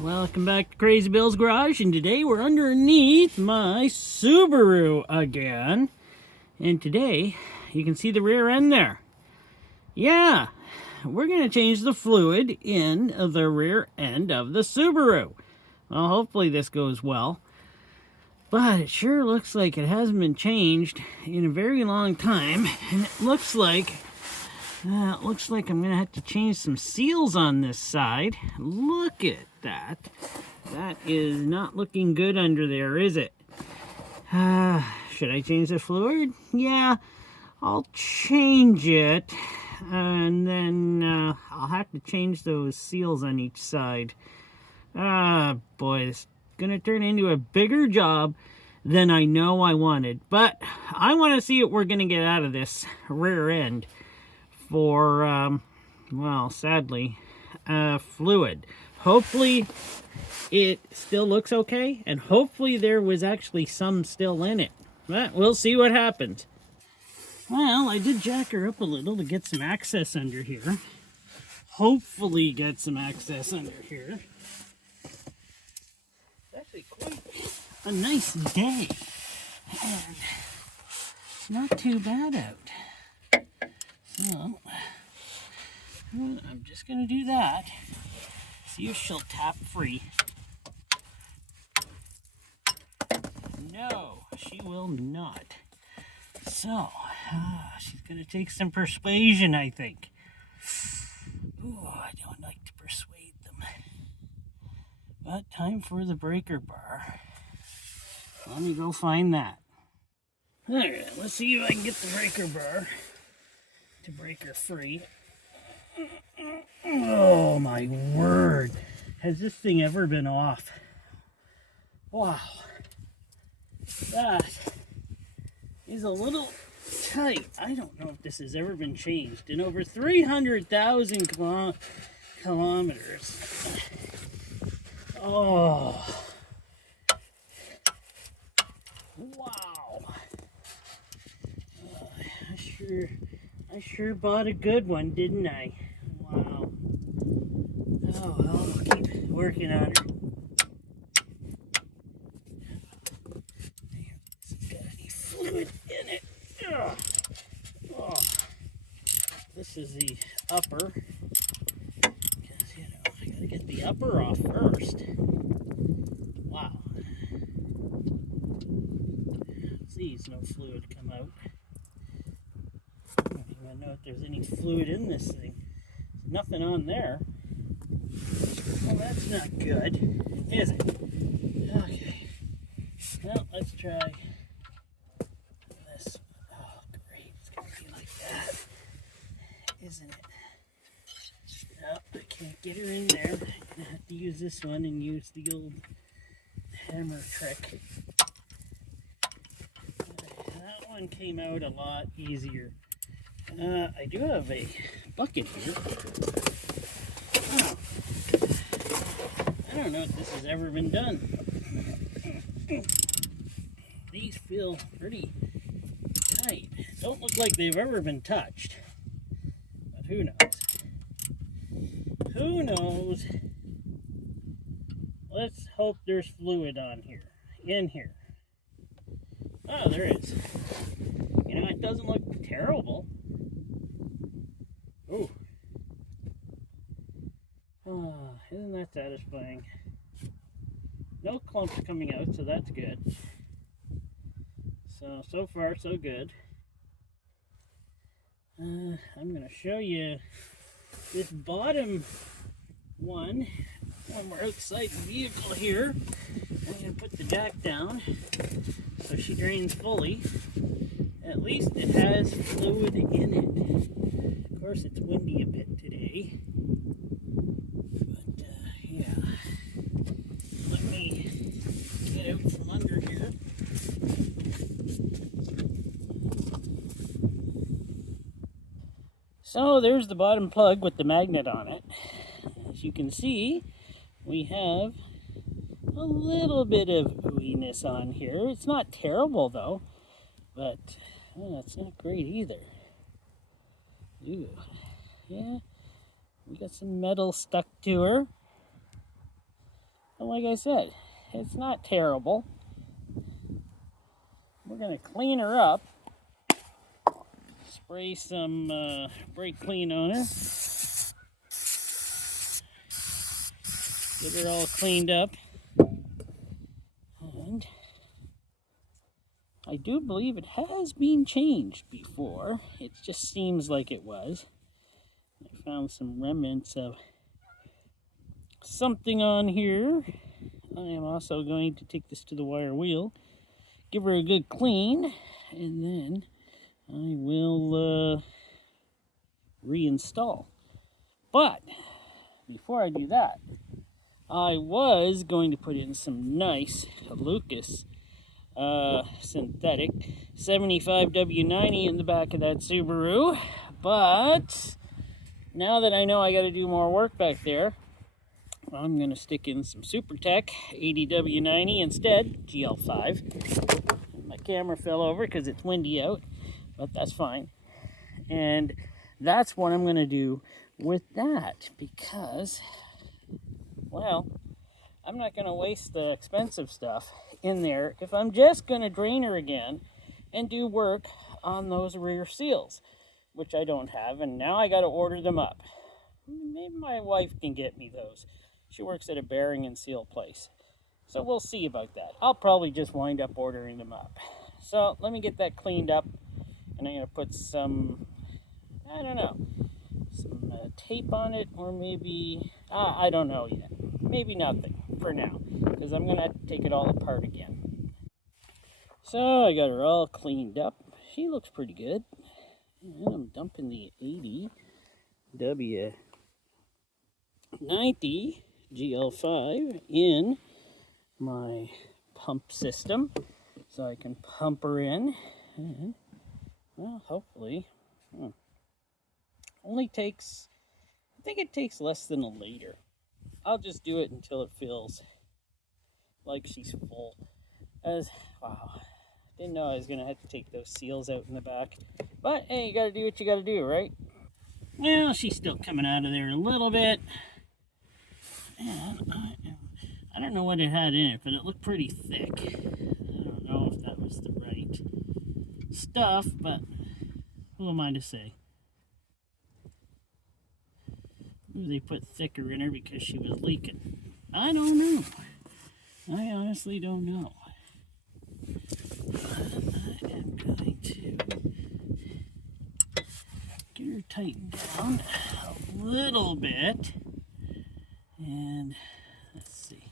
Welcome back to Crazy Bill's Garage, and today we're underneath my Subaru again. And today, you can see the rear end there. Yeah, we're going to change the fluid in the rear end of the Subaru. Well, hopefully this goes well. But it sure looks like it hasn't been changed in a very long time. And it looks like I'm going to have to change some seals on this side. Look at that. That is not looking good under there, is it? Should I change the fluid? Yeah, I'll change it. And then I'll have to change those seals on each side. Boy, it's going to turn into a bigger job than I know I wanted. But I want to see what we're going to get out of this rear end for, well, sadly, fluid. Hopefully it still looks okay, and hopefully there was actually some still in it. But we'll see what happens. Well, I did jack her up a little to get some access under here. Hopefully get some access under here. It's actually quite a nice day, and it's not too bad out. So, I'm just going to do that. See if she'll tap free. No, she will not. So, she's going to take some persuasion, I think. Ooh, I don't like to persuade them. But time for the breaker bar. Let me go find that. Alright, let's see if I can get the breaker bar to break her free. Oh my word. Has this thing ever been off? Wow. That is a little tight. I don't know if this has ever been changed in over 300,000 kilometers. Oh. Wow. I sure bought a good one, didn't I? Wow. Oh, well, I'll keep working on her. Hasn't got any fluid in it. Ugh. Oh. This is the upper. Because, I gotta get the upper off first. Wow. Please, no fluid come out. I don't even know if there's any fluid in this thing. There's nothing on there. Well, that's not good, is it? Okay. Well, let's try this. Oh, great. It's going to be like that. Isn't it? No, I can't get her in there. I'm going to have to use this one and use the old hammer trick. That one came out a lot easier. I do have a bucket here. Oh. I don't know if this has ever been done. These feel pretty tight. Don't look like they've ever been touched. But who knows? Who knows? Let's hope there's fluid on here. In here. Oh, there is. It doesn't look terrible. Ooh. Oh, isn't that satisfying? No clumps coming out, so that's good. So far, so good. I'm going to show you this bottom one when we're outside the vehicle here. I'm going to put the jack down so she drains fully. At least it has fluid in it. Of course, it's windy a bit today. But, yeah. Let me get out from under here. So, there's the bottom plug with the magnet on it. As you can see, we have a little bit of ooiness on here. It's not terrible, though. But, it's not great either. Ooh. Yeah, we got some metal stuck to her. But like I said, it's not terrible. We're going to clean her up. Spray some brake clean on her. Get her all cleaned up. And I do believe it has been changed before. It just seems like it was. I found some remnants of something on here. I am also going to take this to the wire wheel, give her a good clean, and then I will reinstall. But before I do that, I was going to put in some nice Lucas synthetic 75W90 in the back of that Subaru, but now that I know I got to do more work back there, I'm going to stick in some SuperTech 80W90 instead, GL5. My camera fell over because it's windy out, but that's fine. And that's what I'm going to do with that because, well, I'm not going to waste the expensive stuff in there if I'm just going to drain her again and do work on those rear seals, which I don't have, and now I got to order them up. Maybe my wife can get me those. She works at a bearing and seal place. So we'll see about that. I'll probably just wind up ordering them up. So let me get that cleaned up, and I'm going to put some, I don't know, some tape on it, or maybe, I don't know yet. Maybe nothing for now, because I'm going to have to take it all apart again. So I got her all cleaned up. She looks pretty good. And I'm dumping the 80W90 GL5 in my pump system so I can pump her in. And, well, hopefully, only takes, I think it takes less than a liter. I'll just do it until it feels like she's full. Wow, didn't know I was gonna have to take those seals out in the back, but hey, you gotta do what you gotta do, right? Well, she's still coming out of there a little bit. And I don't know what it had in it, but it looked pretty thick. I don't know if that was the right stuff, but who am I to say? Maybe they put thicker in her because she was leaking. I don't know. I honestly don't know. I am going to get her tightened down a little bit. And let's see.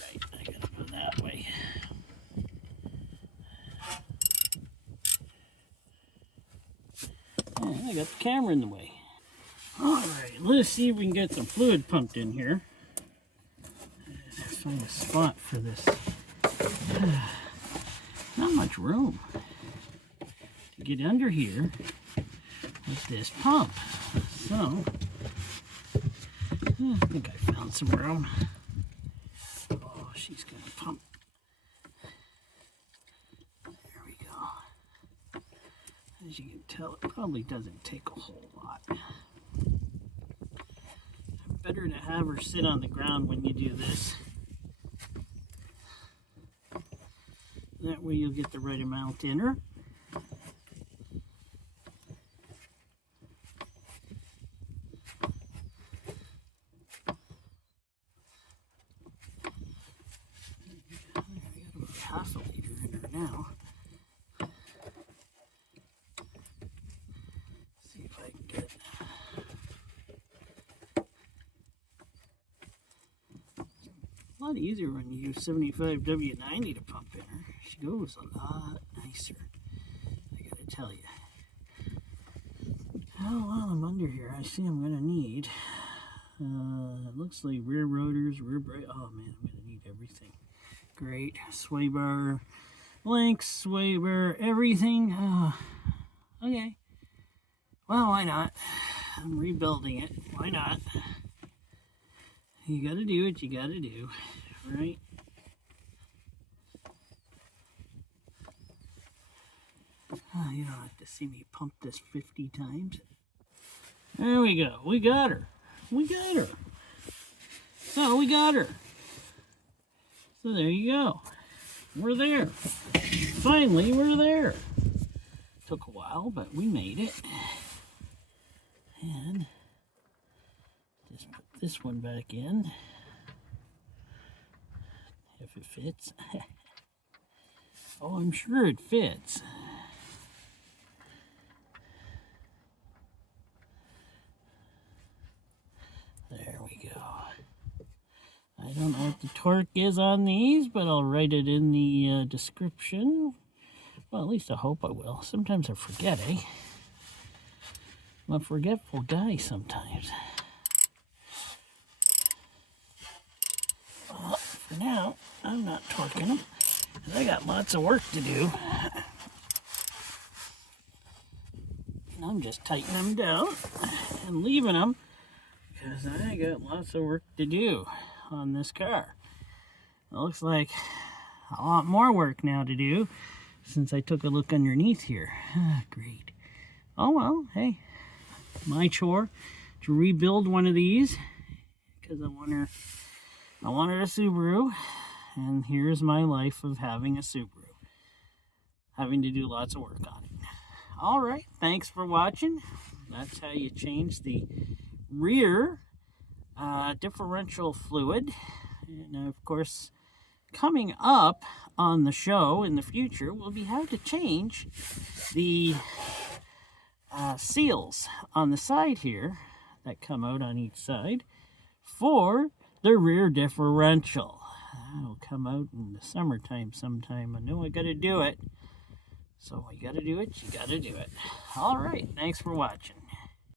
Right, I gotta go that way. And I got the camera in the way. Alright, let's see if we can get some fluid pumped in here. Find a spot for this. Not much room to get under here with this pump. So, I think I found some room. Oh, she's gonna pump. There we go. As you can tell, it probably doesn't take a whole lot. Better to have her sit on the ground when you do this. That way you'll get the right amount in her. I got about half a liter in her now. See if I can get. A lot easier when you use 75W90 to pump in her. She goes a lot nicer, I gotta tell you. Oh, while I'm under here, I see I'm gonna need, it looks like rear rotors, rear brake. Oh man, I'm gonna need everything. Great, sway bar, links, sway bar, everything. Okay. Well, why not? I'm rebuilding it. Why not? You gotta do what you gotta do, right? Oh, you don't have to see me pump this 50 times. There we go. We got her. We got her. So we got her. So there you go. We're there. Finally, we're there. Took a while, but we made it. And just put this one back in. If it fits. Oh, I'm sure it fits. There we go. I don't know what the torque is on these, but I'll write it in the description. Well, at least I hope I will. Sometimes I forget, eh? I'm a forgetful guy sometimes. Well, for now, I'm not torquing them, because I got lots of work to do. And I'm just tightening them down and leaving them, because I got lots of work to do on this car. It looks like a lot more work now to do since I took a look underneath here. Great. Oh well, hey, my chore to rebuild one of these, because I wanted a Subaru, and here's my life of having a Subaru, having to do lots of work on it. All right, thanks for watching. That's how you change the rear differential fluid. And of course, coming up on the show in the future will be how to change the seals on the side here that come out on each side for the rear differential. That'll come out in the summertime sometime. I know I gotta do it. So you gotta do it, you gotta do it. All right, thanks for watching.